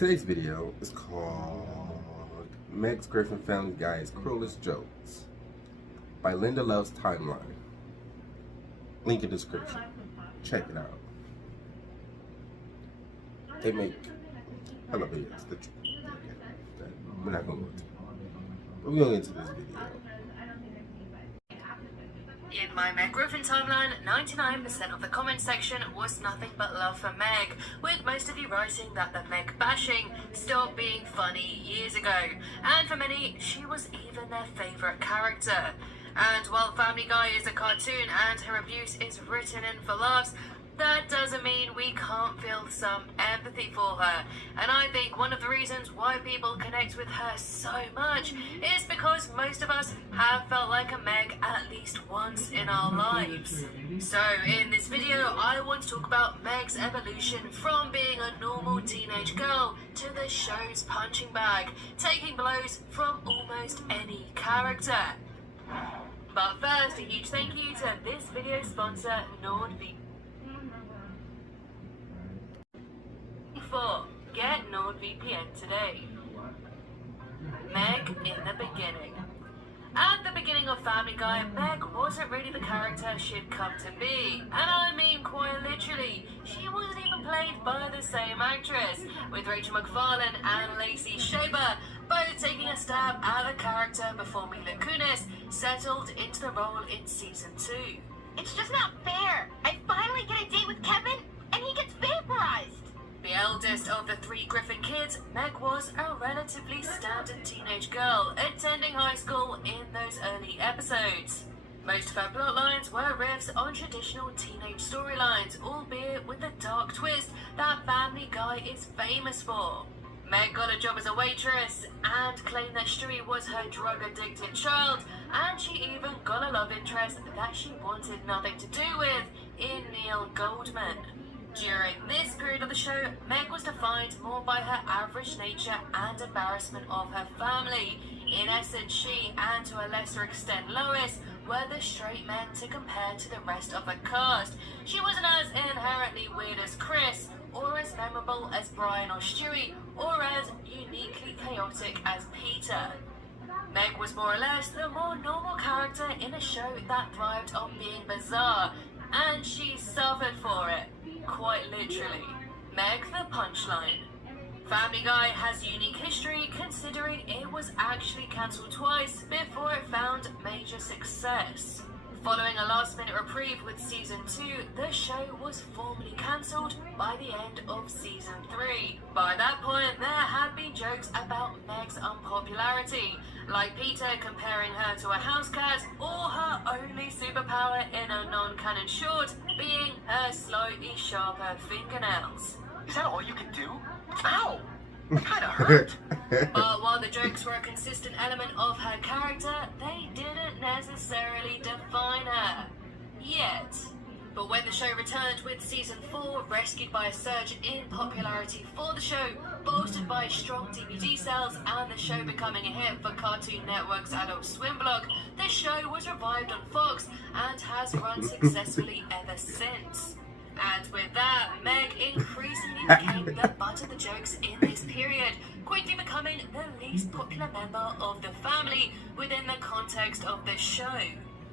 Today's video is called Meg's Griffin Family Guy's Cruelest Jokes by Linda Loves Timeline. Link in description. Check it out. They make hella videos. We're not going to go into it. But we're going to get into this video. In my Meg Griffin timeline, 99% of the comment section was nothing but love for Meg, with most of you writing that the Meg bashing stopped being funny years ago, and for many, she was even their favourite character. And while Family Guy is a cartoon and her abuse is written in for laughs, that doesn't mean we can't feel some empathy for her. And I think one of the reasons why people connect with her so much is because most of us have felt like a Meg at least once in our lives. So in this video, I want to talk about Meg's evolution from being a normal teenage girl to the show's punching bag, taking blows from almost any character. But first, a huge thank you to this video sponsor, NordVPN. 4. Get NordVPN today. Meg in the beginning. At the beginning of Family Guy, Meg wasn't really the character she'd come to be. And I mean quite literally. She wasn't even played by the same actress, with Rachel McFarlane and Lacey Shaber both taking a stab at the character before Mila Kunis settled into the role in season 2. It's just not fair. I finally get a date with Kevin, and he gets vaporized. The eldest of the 3 Griffin kids, Meg was a relatively standard teenage girl attending high school in those early episodes. Most of her plotlines were riffs on traditional teenage storylines, albeit with the dark twist that Family Guy is famous for. Meg got a job as a waitress and claimed that Stewie was her drug-addicted child, and she even got a love interest that she wanted nothing to do with in Neil Goldman. During this period of the show, Meg was defined more by her average nature and embarrassment of her family. In essence, she, and to a lesser extent Lois, were the straight men to compare to the rest of the cast. She wasn't as inherently weird as Chris, or as memorable as Brian or Stewie, or as uniquely chaotic as Peter. Meg was more or less the more normal character in a show that thrived on being bizarre, and she suffered for it. Quite literally. Meg the punchline. Family Guy has unique history considering it was actually cancelled twice before it found major success. Following a last-minute reprieve with season 2, the show was formally cancelled by the end of season 3. By that point, there had been jokes about Meg's unpopularity, like Peter comparing her to a house cat, or her only superpower in a non-canon short being her slightly sharper fingernails. Is that all you can do? Ow! Kinda hurt. But while the jokes were a consistent element of her character, they didn't necessarily define her. Yet. But when the show returned with season 4, rescued by a surge in popularity for the show, bolstered by strong DVD sales and the show becoming a hit for Cartoon Network's Adult Swim blog, the show was revived on Fox and has run successfully ever since. And with that, Meg increasingly became the butt of the jokes in this period, quickly becoming the least popular member of the family within the context of the show.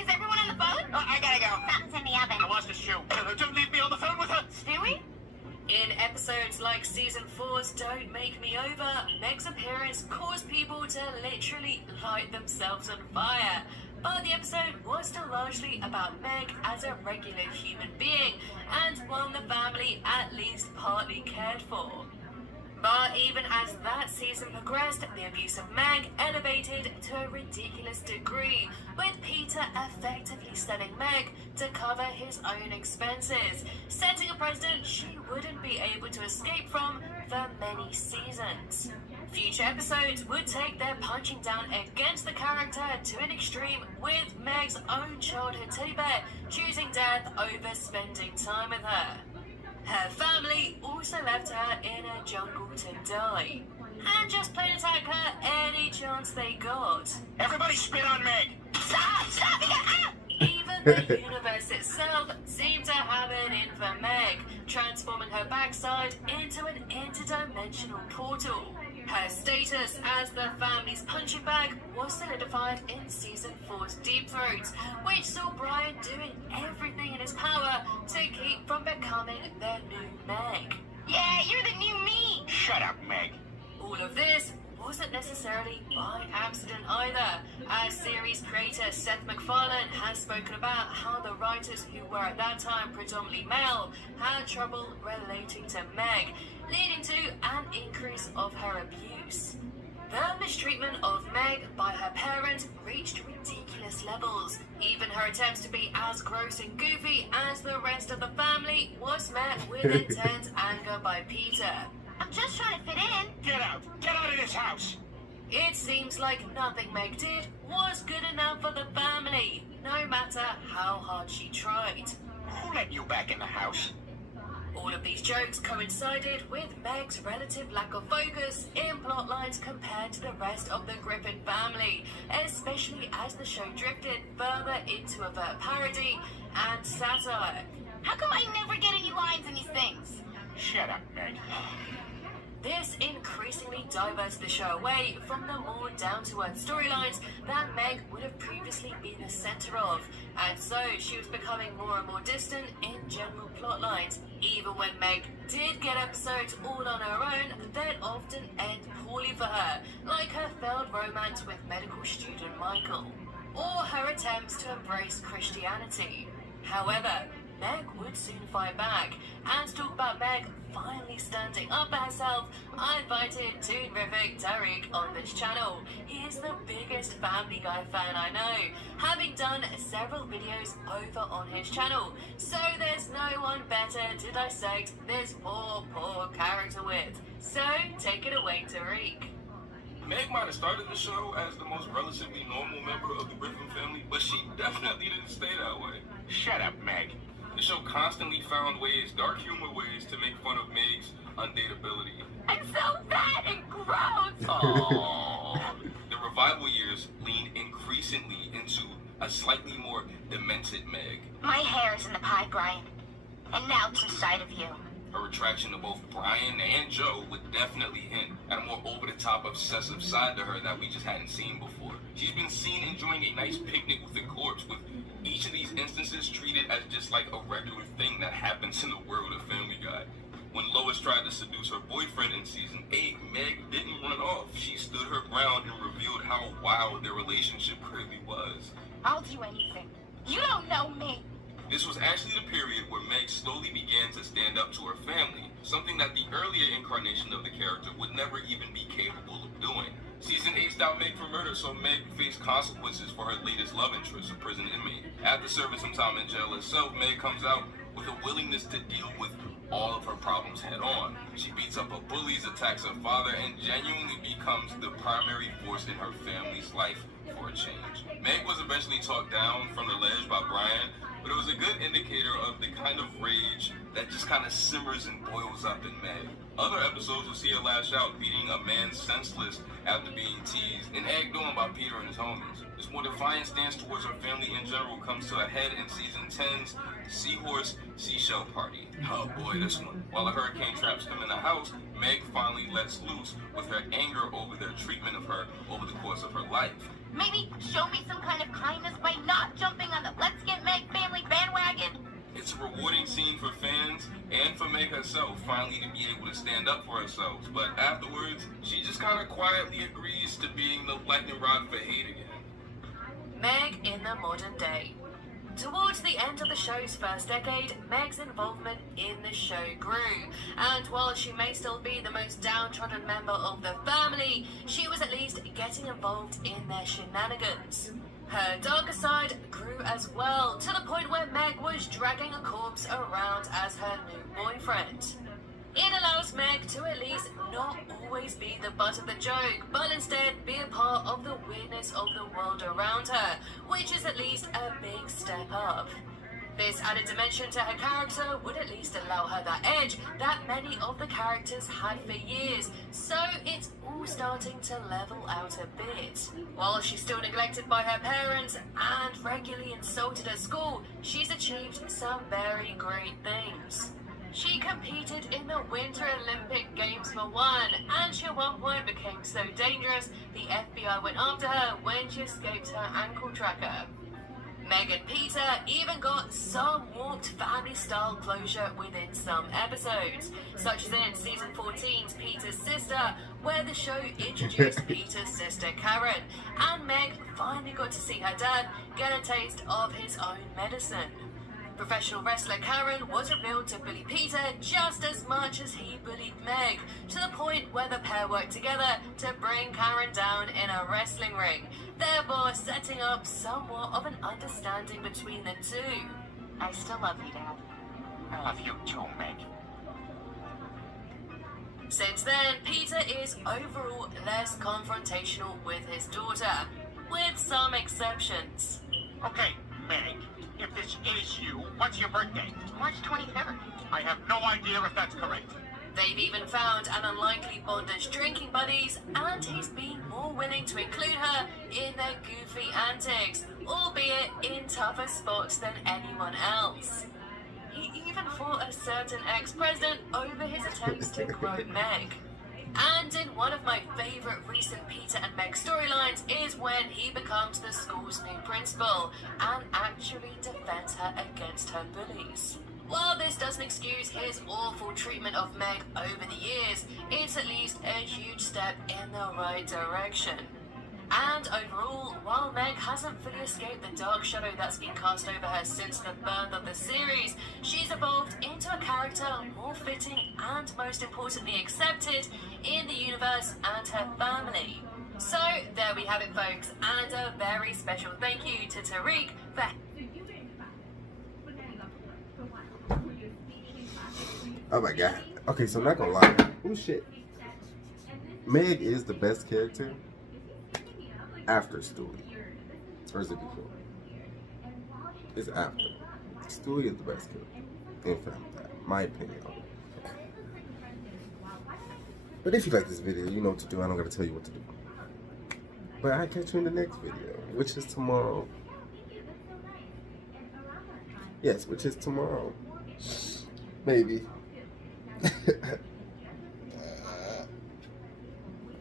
Is everyone on the phone? Oh, I gotta go. Something's in the oven. I lost a shoe. Don't leave me on the phone with her. Stewie? In episodes like season 4's Don't Make Me Over, Meg's appearance caused people to literally light themselves on fire. But the episode was still largely about Meg as a regular human being, and one the family at least partly cared for. But even as that season progressed, the abuse of Meg elevated to a ridiculous degree, with Peter effectively sending Meg to cover his own expenses, setting a precedent she wouldn't be able to escape from for many seasons. Future episodes would take their punching down against the character to an extreme, with Meg's own childhood teddy bear choosing death over spending time with her. Her family also left her in a jungle to die, and just plain attack her any chance they got. Everybody spit on Meg. Stop! Stop! Even Even the universe itself seemed to have it in for Meg, transforming her backside into an interdimensional portal. Her status as the family's punching bag was solidified in Season 4's Deep Throat, which saw Brian doing everything in his power to keep from becoming the new Meg. Yeah, you're the new me. Shut up, Meg. All of this wasn't necessarily by accident either, as series creator Seth MacFarlane has spoken about how the writers, who were at that time predominantly male, had trouble relating to Meg, leading to an increase of her abuse. The mistreatment of Meg by her parents reached ridiculous levels. Even her attempts to be as gross and goofy as the rest of the family was met with intense anger by Peter. I'm just trying to fit in. Get out. Get out of this house. It seems like nothing Meg did was good enough for the family, no matter how hard she tried. Who let you back in the house? All of these jokes coincided with Meg's relative lack of focus in plot lines compared to the rest of the Griffin family, especially as the show drifted further into overt parody and satire. How come I never get any lines in these things? Shut up, Meg. This increasingly diverted the show away from the more down-to-earth storylines that Meg would have previously been the center of, and so she was becoming more and more distant in general plot lines. Even when Meg did get episodes all on her own, they'd often end poorly for her, like her failed romance with medical student Michael, or her attempts to embrace Christianity. However, Meg would soon fight back, and to talk about Meg finally standing up for herself, I invited terrific Tariq on this channel. He is the biggest Family Guy fan I know, having done several videos over on his channel, so there's no one better to dissect this poor character with. So take it away, Tariq. Meg might have started the show as the most relatively normal member of the Griffin family, but she definitely didn't stay that way. Shut up, Meg. The show constantly found ways, dark humor ways, to make fun of Meg's undateability. I'm so fat and gross. Aww. The revival years leaned increasingly into a slightly more demented Meg. My hair is in the pie, Brian. And now it's inside of you. Her attraction to both Brian and Joe would definitely hint at a more over-the-top obsessive side to her that we just hadn't seen before. She's been seen enjoying a nice picnic with the corpse, with each of these instances treated as just like a regular thing that happens in the world of Family Guy. When Lois tried to seduce her boyfriend in season 8, Meg didn't run off. She stood her ground and revealed how wild their relationship really was. I'll do anything. You don't know me. This was actually the period where Meg slowly began to stand up to her family, something that the earlier incarnation of the character would never even be capable of doing. Season 8 stopped Meg for murder, so Meg faced consequences for her latest love interest, a prison inmate. After serving some time in jail herself, Meg comes out with a willingness to deal with all of her problems head on. She beats up her bullies, attacks her father, and genuinely becomes the primary force in her family's life for a change. Meg was eventually talked down from the ledge by Brian, but it was a good indicator of the kind of rage that just kind of simmers and boils up in Meg. Other episodes will see her lash out, beating a man senseless after being teased and egged on by Peter and his homies. This more defiant stance towards her family in general comes to a head in season 10's Seahorse Seashell Party. Oh boy, this one. While a hurricane traps them in the house, Meg finally lets loose with her anger over their treatment of her over the course of her life. Maybe show me some kind of kindness by not jumping on the Let's Get Meg family bandwagon. It's a rewarding scene for fans and for Meg herself, finally to be able to stand up for herself. But afterwards, she just kind of quietly agrees to being the lightning rod for hate again. Meg in the modern day. Towards the end of the show's first decade, Meg's involvement in the show grew, and while she may still be the most downtrodden member of the family, she was at least getting involved in their shenanigans. Her darker side grew as well, to the point where Meg was dragging a corpse around as her new boyfriend. It allows Meg to at least not always be the butt of the joke, but instead be a part of the weirdness of the world around her, which is at least a big step up. This added dimension to her character would at least allow her that edge that many of the characters had for years, so it's all starting to level out a bit. While she's still neglected by her parents and regularly insulted at school, she's achieved some very great things. She competed in the Winter Olympic Games for one, and she at one point became so dangerous the FBI went after her when she escaped her ankle tracker. Meg and Peter even got some warped family-style closure within some episodes, such as in season 14's Peter's Sister, where the show introduced Peter's sister Karen, and Meg finally got to see her dad get a taste of his own medicine. Professional wrestler Karen was revealed to bully Peter just as much as he bullied Meg, to the point where the pair worked together to bring Karen down in a wrestling ring, therefore setting up somewhat of an understanding between the two. I still love you, Dad. I love you too, Meg. Since then, Peter is overall less confrontational with his daughter, with some exceptions. Okay, Meg, if this is you, what's your birthday? March 23rd. I have no idea if that's correct. They've even found an unlikely bond as drinking buddies, and he's been more willing to include her in their goofy antics, albeit in tougher spots than anyone else. He even fought a certain ex-president over his attempts to quote Meg. And in one of my favourite recent Peter and Meg storylines is when he becomes the school's new principal and actually defends her against her bullies. While this doesn't excuse his awful treatment of Meg over the years, it's at least a huge step in the right direction. And overall, while Meg hasn't fully escaped the dark shadow that's been cast over her since the birth of the series, she's evolved into a character more fitting and most importantly accepted in the universe and her family. So there we have it, folks, and a very special thank you to Tariq for... Oh my god. Okay, so I'm not gonna lie. Oh shit. Meg is the best character after Stewie. Or is it before? It's after. Stewie is the best character. In fact, my opinion on it. But if you like this video, you know what to do. I don't gotta tell you what to do. But I'll catch you in the next video, which is tomorrow. Yes, which is tomorrow. Maybe.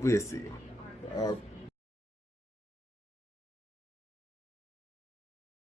We'll see.